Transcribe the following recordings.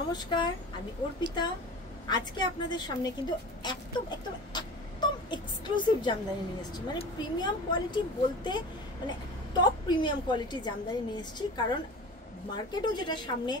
নমস্কার, আমি অর্পিতা। আজকে আপনাদের সামনে কিন্তু একদম একদম একদম এক্সক্লুসিভ জামদানি নিয়ে এসেছি। মানে প্রিমিয়াম কোয়ালিটি বলতে মানে টপ প্রিমিয়াম কোয়ালিটি জামদানি নিয়ে এসেছি। কারণ মার্কেটেও যেটা সামনে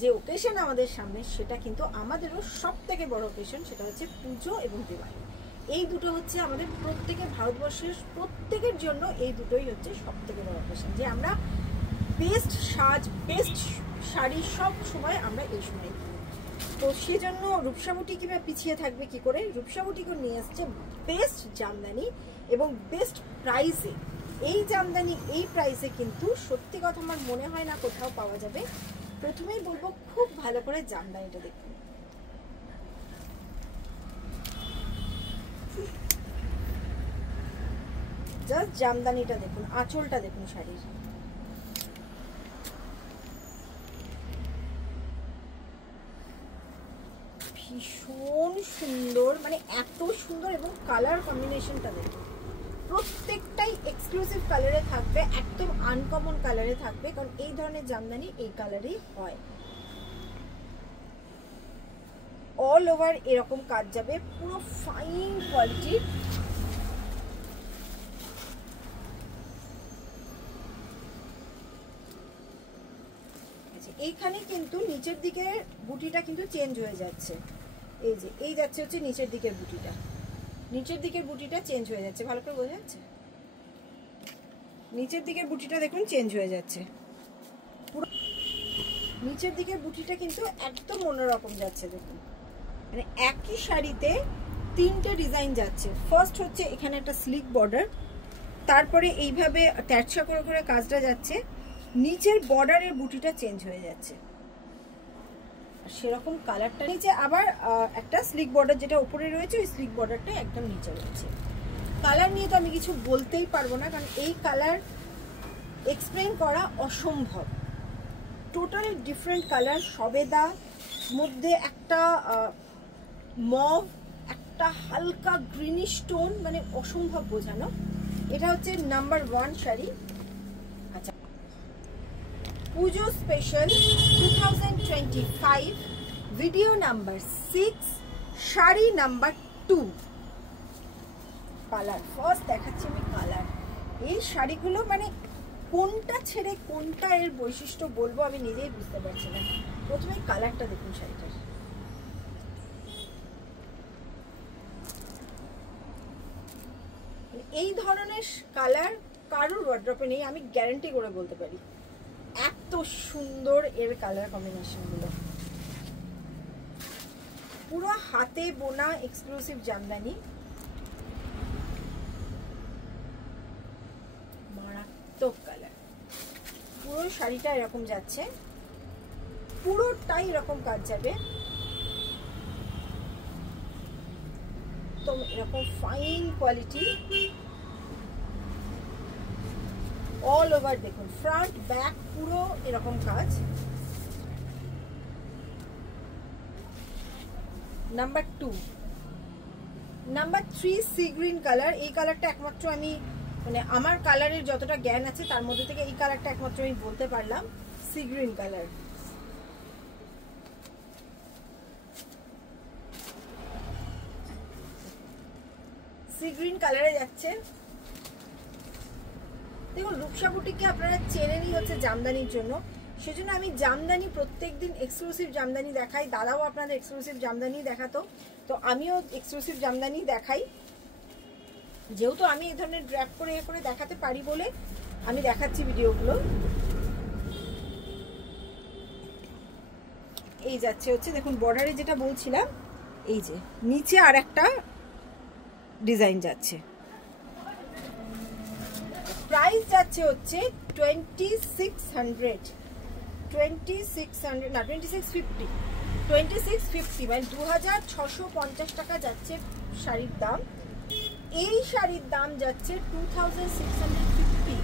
যে ওকেশন আমাদের সামনে, সেটা কিন্তু আমাদেরও সব থেকে বড় ওকেশন, সেটা হচ্ছে পুজো এবং দিওয়ালি। এই দুটো হচ্ছে আমাদের প্রত্যেকের, ভারতবর্ষের প্রত্যেকের জন্য এই দুটোই হচ্ছে সব থেকে বড় ওকেশন, যে আমরা বেস্ট সাজ, বেস্ট শাড়ি সব সময় আমরা এই সময় কিনি। তো সেজন্য রূপসা বুটিক কিংবা পিছিয়ে থাকবে কি করে, রূপসা বুটিকও নিয়ে আসছে বেস্ট জামদানি এবং বেস্ট প্রাইসে। এই জামদানি এই প্রাইসে কিন্তু সত্যি কথা আমার মনে হয় না কোথাও পাওয়া যাবে। প্রথমেই বলবো খুব ভালো করে জামদানিটা দেখুন। জাস্ট জামদানিটা দেখুন, আঁচলটা দেখুন শাড়ির। ভীষণ সুন্দর, মানে এত সুন্দর, এবং কালার কম্বিনেশনটা দেখুন, প্রত্যেকটাই এক্সক্লুসিভ কালারে থাকবে, একদম আনকমন কালারে থাকবে, কারণ এই ধরনের জামদানি এই কালারই হয়। অল ওভার এরকম কাজ যাবে, পুরো ফাইন কোয়ালিটির। এইখানে কিন্তু নিচের দিকে বুটিটা কিন্তু চেঞ্জ হয়ে যাচ্ছে। এই যে এই যাচ্ছে হচ্ছে নিচের দিকের বুটিটা, নিচের দিকের বুটিটা চেঞ্জ হয়ে যাচ্ছে। ভালো করে বোঝা যাচ্ছে? নিচের দিকের বুটিটা দেখুন চেঞ্জ হয়ে যাচ্ছে, পুরো নিচের দিকের বুটিটা কিন্তু একদম অন্যরকম যাচ্ছে। দেখুন, মানে একই শাড়িতে তিনটে ডিজাইন যাচ্ছে। ফার্স্ট হচ্ছে এখানে একটা স্লিক বর্ডার, তারপরে এইভাবে ট্যাচা করে করে কাজটা যাচ্ছে, নিচের বর্ডারের বুটিটা চেঞ্জ হয়ে যাচ্ছে, সেরকম কালারটা নিচে আবার একটা স্লিক বর্ডার যেটা উপরে রয়েছে, ওই স্লিক বর্ডারটা একদম নিচে রয়েছে। কালার নিয়ে তো আমি কিছু বলতেই পারবো না, কারণ এই কালার এক্সপ্লেন করা অসম্ভব। টোটাল ডিফারেন্ট কালার, সবেদা মধ্যে একটা মভ, একটা হালকা গ্রিনিশ টোন, মানে অসম্ভব বোঝানো। এটা হচ্ছে নাম্বার 1 শাড়ি। আচ্ছা, পুজো special 2025, video number 6, sari number 2। Colour first দেখাচ্ছি আমি কালার। এই শাড়িগুলো মানে কোনটা ছেড়ে কোনটা এর বৈশিষ্ট্য বলবো আমি নিজেই বুঝতে পারছি না। প্রথমে কালারটা দেখুন শাড়িটার, এই ধরনের কালার কারোর ওয়ার্ড্রপে নেই, আমি গ্যারান্টি করে বলতে পারি। এত সুন্দর এর কালার কম্বিনেশন গুলো, পুরো হাতে বোনা এক্সক্লুসিভ জামদানি, মারাত্মক কালার। পুরো শাড়িটা এরকম যাচ্ছে, পুরোটাই এরকম কাজ যাবে, তো এরকম ফাইন কোয়ালিটি অল ওভার। দেখুন ফ্রন্ট ব্যাক পুরো এরকম কাজ। Number 2, number 3 sea green colour. এই কালারটা একমাত্র আমি, মানে আমার কালারের যতটা জ্ঞান আছে তার মধ্যে থেকে এই কালারটা একমাত্র আমি বলতে পারলাম, sea green colour. Sea green কালারে যাচ্ছে। দেখুন, রূপসা বুটিককে আপনারা চেনেনই হচ্ছে জামদানির জন্য, সেজন্য আমি জামদানি প্রত্যেকদিন এক্সক্লুসিভ জামদানি দেখাই। দাদাও আপনাদের এক্সক্লুসিভ জামদানি দেখাতো, তো আমিও এক্সক্লুসিভ জামদানি দেখাই। যেহেতু আমি এই ধরনের ড্র্যাপ করে করে দেখাতে পারি বলে আমি দেখাচ্ছি ভিডিওগুলো। এই যাচ্ছে হচ্ছে, দেখুন বর্ডারে যেটা বলছিলাম, এই যে নিচে আর একটা ডিজাইন যাচ্ছে। প্রাইস যাচ্ছে হচ্ছে 2600, 2600 না 2650, 2650 মানে 2650 টাকা যাচ্ছে শাড়ির দাম। এই শাড়ির দাম যাচ্ছে 2650।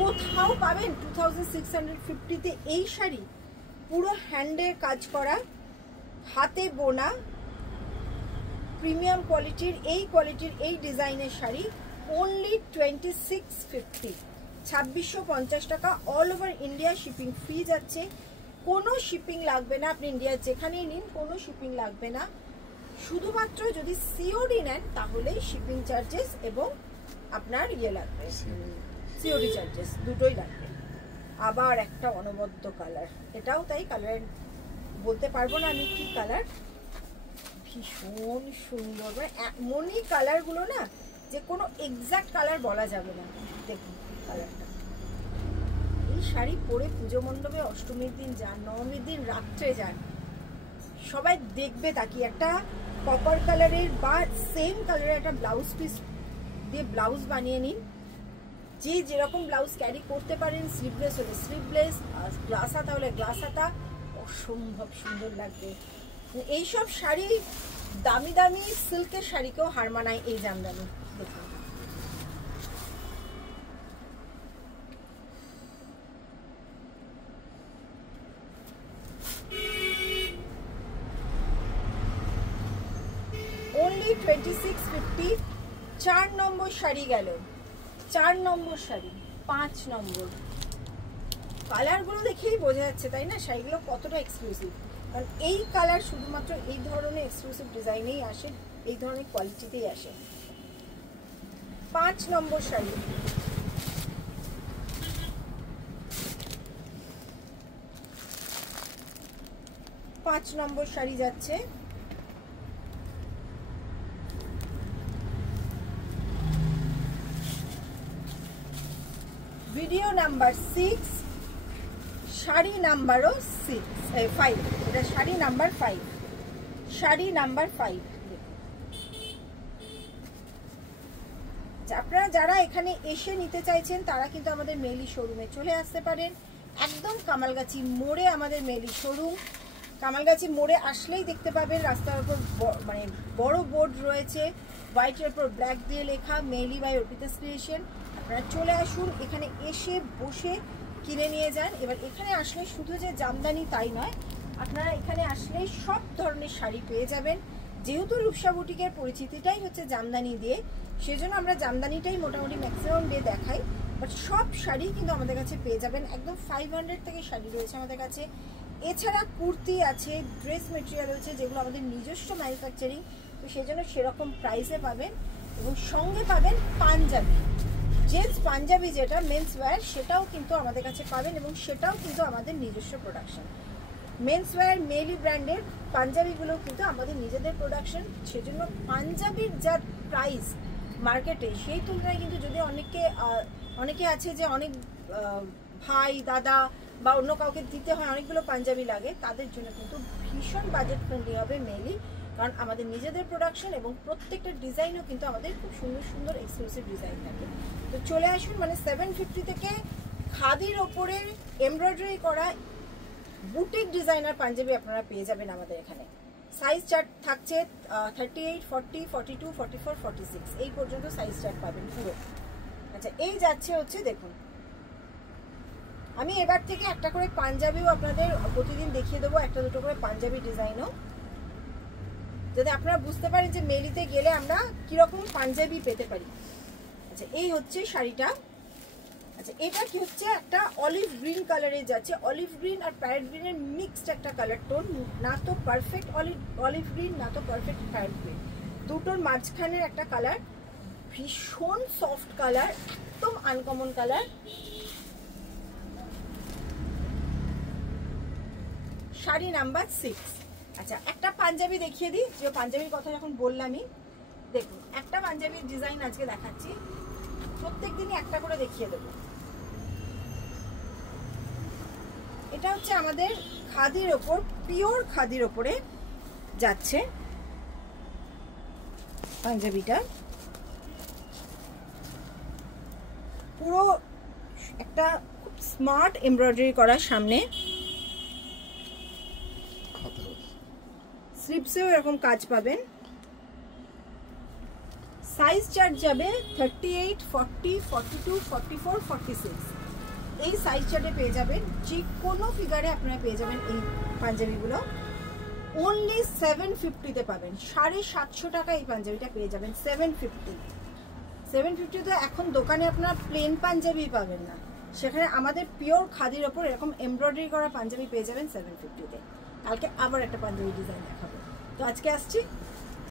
কোথাও পাবেন 2650-তে এই শাড়ি? পুরো হ্যান্ডে কাজ করা, হাতে বোনা, প্রিমিয়াম কোয়ালিটির এই ডিজাইনের শাড়ি only 2650, 2650 টাকা। All over India shipping free যাচ্ছে। কোনো শিপিং লাগবে না, আপনি ইন্ডিয়ার যেখানেই নিন কোনো শিপিং লাগবে না। শুধুমাত্র যদি সিওডি নেন তাহলেই শিপিং চার্জেস এবং আপনার ইয়ে লাগবে, সিওডি চার্জেস দুটোই লাগবে। আবার একটা অনবদ্য কালার, এটাও তাই, কালার বলতে পারবো না আমি কি কালার, ভীষণ সুন্দর। মানে এমনই কালারগুলো না যে কোনো এক্সাক্ট কালার বলা যাবে না। দেখুন কালারটা, এই শাড়ি পরে পুজো মণ্ডপে অষ্টমীর দিন যান, নবমীর দিন রাত্রে যান, সবাই দেখবে তাকিয়ে। একটা কপার কালারের বা সেম কালারের একটা ব্লাউজ পিস দিয়ে ব্লাউজ বানিয়ে নিন, যে যেরকম ব্লাউজ ক্যারি করতে পারেন, স্লিভলেস হলে স্লিভলেস, গ্লাস হাতা হলে গ্লাস হাতা, অসম্ভব সুন্দর লাগবে। এইসব শাড়ি দামি দামি সিল্কের শাড়িকেও হার মানায় এই জামদানি। দেখুন only 2650। 4 নম্বর শাড়ি গেল, 4 নম্বর শাড়ি, 5 নম্বর। কালারগুলো দেখেই বোঝা যাচ্ছে তাই না শাড়িগুলো কতটা এক্সক্লুসিভ, কারণ এই কালার শুধুমাত্র এই ধরনের এক্সক্লুসিভ ডিজাইনেই আসে, এই ধরনের কোয়ালিটিতেই আসে। 5 নম্বর শাড়ি, পাঁচ নম্বর শাড়ি যাচ্ছে। ভিডিও নাম্বার 6, শাড়ি নাম্বারও 5, এটা শাড়ি নাম্বার 5, শাড়ি নাম্বার 5। আপনারা যারা এখানে এসে নিতে চাইছেন তারা কিন্তু আমাদের মেইলি শোরুমে চলে আসতে পারেন। একদম কামালগাছি মোড়ে আমাদের মেইলি শোরুম। কামালগাছি মোড়ে আসলেই দেখতে পাবেন রাস্তার উপর মানে বড় বোর্ড রয়েছে, হোয়াইটের উপর ব্ল্যাক দিয়ে লেখা মেইলি বাই অর্পিতা ক্রিয়েশন। আপনারা চলে আসুন, এখানে এসে বসে কিনে নিয়ে যান। এবার এখানে আসলে শুধু যে জামদানি তাই নয়, আপনারা এখানে আসলেই সব ধরনের শাড়ি পেয়ে যাবেন। যেহেতু রূপসা বুটিকের পরিচিতিটাই হচ্ছে জামদানি দিয়ে, সেজন্য আমরা জামদানিটাই মোটামুটি ম্যাক্সিমাম ডে দেখাই, বাট সব শাড়ি কিন্তু আমাদের কাছে পেয়ে যাবেন। একদম 500 থেকে শাড়ি রয়েছে আমাদের কাছে। এছাড়া কুর্তি আছে, ড্রেস মেটেরিয়াল রয়েছে যেগুলো আমাদের নিজস্ব ম্যানুফ্যাকচারিং, তো সেই জন্য সেরকম প্রাইসে পাবেন। এবং সঙ্গে পাবেন পাঞ্জাবি, জেন্টস পাঞ্জাবি যেটা মেন্স ওয়্যার, সেটাও কিন্তু আমাদের কাছে পাবেন এবং সেটাও কিন্তু আমাদের নিজস্ব প্রোডাকশন। মেন্স ওয়্যার মেইলি ব্র্যান্ডের পাঞ্জাবিগুলো কিন্তু আমাদের নিজেদের প্রোডাকশন, সেজন্য পাঞ্জাবির যা প্রাইস মার্কেটে সেই তুলনায় কিন্তু যদি অনেকে আছে যে অনেক ভাই দাদা বা অন্য কাউকে দিতে হয়, অনেকগুলো পাঞ্জাবি লাগে, তাদের জন্য কিন্তু ভীষণ বাজেট ফ্রেন্ডলি হবে মেইলি, কারণ আমাদের নিজেদের প্রোডাকশন এবং প্রত্যেকটা ডিজাইনও কিন্তু আমাদের খুব সুন্দর সুন্দর এক্সক্লুসিভ ডিজাইন থাকে। তো চলে আসুন, মানে 750 থেকে খাদির ওপরে এমব্রয়ডারি করা বুটিক ডিজাইনার পাঞ্জাবি আপনারা পেয়ে যাবেন আমাদের এখানে। সাইজ চার্ট থাকছে 38, 40, 42, 44, 46 এই পর্যন্ত সাইজ চার্ট পাবেন পুরো। আচ্ছা, এই যাচ্ছে হচ্ছে দেখুন, আমি এবার থেকে একটা করে পাঞ্জাবিও আপনাদের প্রতিদিন দেখিয়ে দেবো, একটা দুটো করে পাঞ্জাবি ডিজাইনও, যাতে আপনারা বুঝতে পারেন যে মেইলিতে গেলে আমরা কিরকম পাঞ্জাবি পেতে পারি। আচ্ছা, এই হচ্ছে শাড়িটা। আচ্ছা, এটা কি হচ্ছে একটা অলিভ গ্রিন কালারে যাচ্ছে, অলিভ গ্রিন আর প্যারেট গ্রিনের মিক্সড একটা কালার টোন, না তো পারফেক্ট অলিভ গ্রিন না তো পারফেক্ট প্যারেট গ্রিন, দুটোর মাঝখানের একটা কালার, ভীষণ সফট কালার, একদম আনকমন কালার। শাড়ি নাম্বার 6। আচ্ছা, একটা পাঞ্জাবি দেখিয়ে দিই, যে পাঞ্জাবির কথা যখন বললামই, দেখুন একটা পাঞ্জাবির ডিজাইন আজকে দেখাচ্ছি, প্রত্যেক দিনই একটা করে দেখিয়ে দেবো। এটা হচ্ছে আমাদের খাদির ওপর, পিওর খাদির ওপরে যাচ্ছে পাঞ্জাবিটা, পুরো একটা খুব স্মার্ট এমব্রয়ডারি করা, সামনে স্লিপসেও এরকম কাজ পাবেন। সাইজ চার্ট যাবে 38, 40, 42, 44, 46 এই সাইজ চার্টে পেয়ে যাবেন। যে কোনো ফিগারে আপনারা পেয়ে যাবেন এই পাঞ্জাবিগুলো। অনলি 750-তে পাবেন, 750 টাকা এই পাঞ্জাবিটা পেয়ে যাবেন। 750 তো এখন দোকানে আপনারা প্লেন পাঞ্জাবি পাবেন না, সেখানে আমাদের পিওর খাদির ওপর এরকম এমব্রয়ডারি করা পাঞ্জাবি পেয়ে যাবেন 750-তে। কালকে আবার একটা পাঞ্জাবি ডিজাইন দেখাবো। তো আজকে আসছি,